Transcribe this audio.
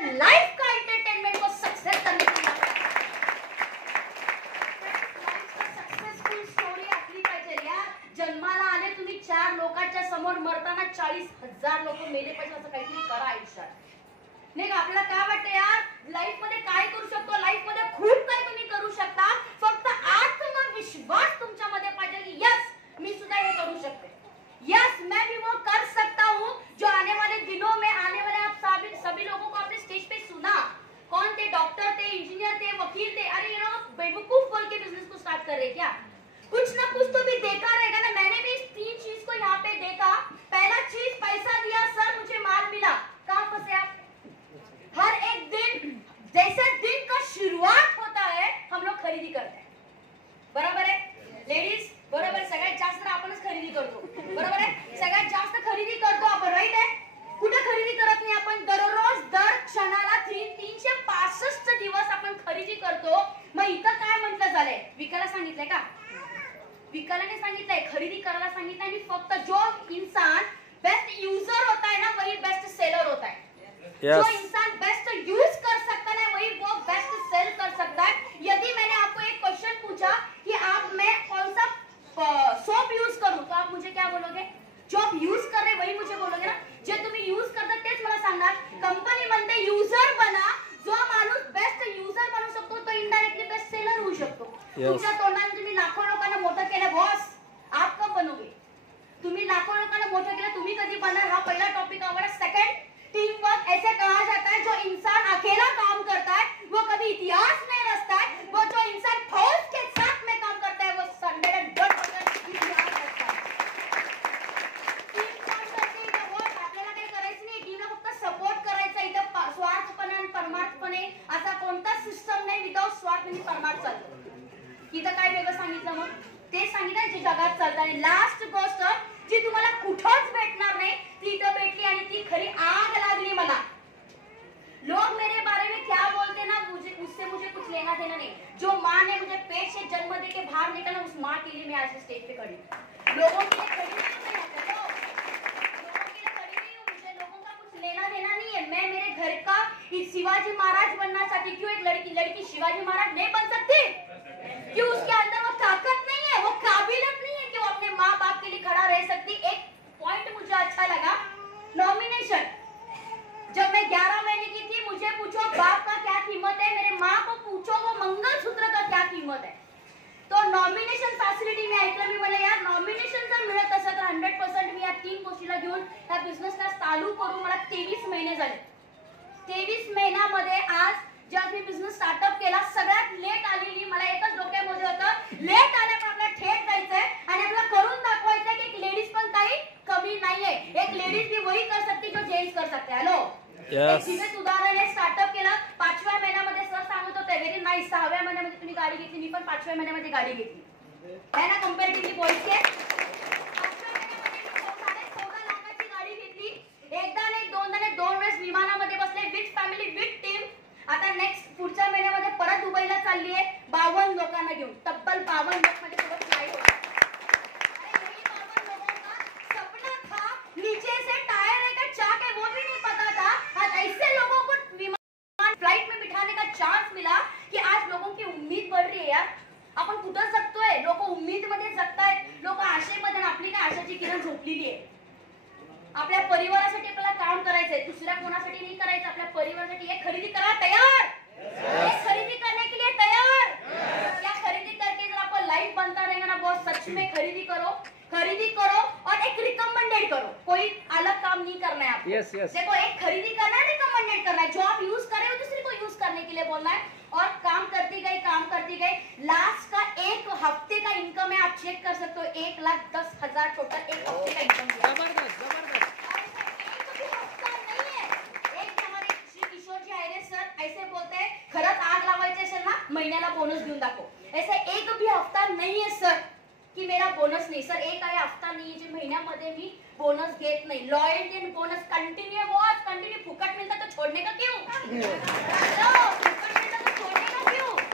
Life का entertainment को success करने के लिए सक्सेसफुल स्टोरी असली पाहिजे यार. जन्माला आले तुम्ही 4 लोकांच्या समोर, मरताना 40,000 लोक मेले पाहिजे असं काहीतरी करा आयुष्यात. नाही आपल्याला काय वाटतं यार, लाईफ मध्ये काय करू शकतो, लाईफ मध्ये खूप काही तुम्ही करू शकता. फक्त आत्मविश्वास तुमच्यामध्ये पाहिजे की यस मी सुद्धा हे करू शकते, यस मैं भी वो कर सकता हूँ. जो आने वाले दिनों में आने वाले आप सभी लोगों को आपने स्टेज पे सुना, कौन थे, डॉक्टर थे, इंजीनियर थे, वकील थे, अरे ये लोग बेवकूफ बोल के बिजनेस को स्टार्ट कर रहे क्या? कुछ ना कुछ तो भी देखा रहेगा ना. मैंने भी इस 3 चीज को यहाँ पे देखा. पहला चीज पैसा दिया सर, मुझे माल मिला. कहाँ फंसे आप? हर एक दिन जैसे दिन का शुरुआत होता है हम लोग खरीदी करते हैं, बरोबर है लेडीज, बरोबर. सगळ्यात जास्त आपणच खरेदी करतो, बरोबर आहे. सगळ्यात जास्त खरेदी करतो आपण, राईट आहे. कुठे खरेदी करत नाही आपण? दररोज दर क्षणाला 365 दिवस आपण खरेदी करतो. मग इथं काय म्हटलं झालंय? विकायला सांगितलंय का? विकायला नाही सांगितलंय, खरेदी करायला सांगितलंय. आणि फक्त जो इंसान बेस्ट यूजर होता है ना वही बेस्ट सेलर होता है. जो इंसान बेस्ट यूज कर सकता है वही वो बेस्ट सेल कर सकता है. यदि मैंने आपको एक क्वेश्चन पूछा कि आप मैं कौन सा सोप यूज करूं तो आप मुझे क्या बोलोगे? जो आप यूज कर रहे वही मुझे बोलोगे ना. जे तुम्ही यूज करता तेच मला सांगा. कंपनी म्हणते युजर बना. जो माणूस बेस्ट युजर बनू शकतो तो इनडायरेक्टली बेस्ट सेलर होऊ शकतो. तुमच्या तोंडाने तुम्ही लाखो लोकांना मोठं केलं बॉस, आप कब बनोगे? तुम्ही लाखो लोकांना मोठं केलं, तुम्ही कधी बनणार? हा पहिला टॉपिक आवडा. सेकंड, टीम वर्क ऐसे कहा जाता है जो इंसान अकेला काम करता है वो कभी इतिहास में रचता है. वो जो इंसान फौज के साथ में काम करता है वो 100% इतिहास रचता है. टीम काम करते इथं वर्क आपल्याला काही करायचं नाही, टीमला फक्त सपोर्ट करायचा. इथं स्वार्थपणे आणि परमार्थपणे असा कोणता सिस्टम नाही विदाउट स्वार्थ आणि परमार्थ चालतो. इथं काय वेगळं सांगितलं? मग ते सांगितलं जे जगात चालतं. आणि लास्ट गोष्ट जी तुम्हाला कुठंच भेटणार नाही ती इथं भेटली आणि ती खरी आग लागली मला. लोग मेरे बारे में क्या बोलते ना, उससे मुझे कुछ लेना देना नहीं. जो माँ ने मुझे पेट से जन्म दे के बाहर निकाला उस माँ के लिए मैं आज स्टेज पे खड़ी हूँ. लोगों के लिए खड़ी नहीं हूँ, लोगों के लिए खड़ी नहीं हूँ. मुझे लोगों का कुछ लेना देना नहीं है. मैं मेरे घर का शिवाजी महाराज बनना चाहती. क्यों एक लड़की शिवाजी महाराज नहीं बन सकती? क्यों उसके अंदर वो ताकत नहीं है, वो काबिलियत नहीं है कि वो अपने माँ बाप के लिए खड़ा रह सकती? एक पॉइंट मुझे अच्छा लगा, नॉमिनेशन. जब मैं 11 महीने की थी मुझे पूछो बाप का क्या कीमत है, मेरे माँ को पूछो वो मंगलसूत्र का क्या कीमत है. तो नॉमिनेशन फॅसिलिटी मी ऐकलं. मी मला यार नॉमिनेशन जर मिळत असं तर 100% मी या 3 गोष्टीला घेऊन या बिझनेसला चालू करून मला 23 महिने झाले. 23 महिन्यामध्ये आज जेव्हा मी बिझनेस स्टार्टअप केला सगळ्यात लेट आलेली मला एकच डोक्यामध्ये होतं, लेट आले पण आपल्याला थेट जायचंय आणि आपल्याला करून दाखवायचंय की एक लेडीज पण काही कमी नाहीये. एक लेडीज भी वही कर सकती जो जेंट्स कर सकते. हॅलो एक उदाहरण आहे. स्टार्टअप केलं 5व्या महिन्यामध्ये सर सांगत होते व्हेरी नाईस. 6व्या महिन्यामध्ये तुम्ही गाडी घेतली, मी पण 5व्या महिन्यामध्ये गाडी घेतली है ना. कंपॅरेटिव्हली बॉईज के 5व्या महिन्यामध्ये 14 लाखाची गाडी घेतली. एकदा नाही दोनदा नाही 2 वेळेस विमानामध्ये बसले विथ फॅमिली विथ टीम. आता नेक्स्ट पुढच्या महिन्यामध्ये परत दुबईला चालली आहे 52 लोकांना घेऊन. तब्बल 52 लोक मध्ये सोबत फ्लाइट होती. अरे यही 52 लोगों का सपना था. नीचे से टायर है का चाक है वो भी नहीं पता था. आज ऐसे लोगों को विमान फ्लाइट में बिठाने का चांस मिला कि आज लोगों की उम्मीद बढ़ रही है यार. आपण कुठं जगतोय? लोक उम्मीद मध्ये जगतायत, लोक आशेमध्ये. आपली काय आशाची किरण झोपलेली आहे. आपल्या परिवारासाठी आपल्याला काम करायचंय, दुसऱ्या कोणासाठी नाही करायचं. आपल्या परिवारासाठी एक खरेदी करा तयार, एक खरेदी करने के लिए तयार. या खरेदी करके जर आपको लाइफ बनता रहेगा ना बहुत सच में खरीदी करो और एक रिकमेंडेड करो. कोई अलग काम नहीं करना है आपको. देखो एक खरीदी करना है, रिकमेंडेड करना है. जो आप यूज कर रहे हो दूसरे को यूज करने के लिए बोलना है. और काम करती गई लास्ट का 1 हफ्ते का इनकम है आप चेक कर सकते हो. 1,10,000 टोटल 1 हफ्ते का इनकम. जबरदस्त जबरदस्त. ऐसे बोलते हैं खरंच आग लावायची असेल ना महिन्याला बोनस घेऊन दाखव. ऐसा एक भी हफ्ता नहीं है सर कि मेरा बोनस नहीं. सर एक आहे हफ्ता नहीं जे महिन्यामध्ये मी बोनस घेत नाही. लॉयल्टी एंड बोनस कंटिन्यू है. वो कंटिन्यू फुकट मिलता तो छोड़ने का क्यों?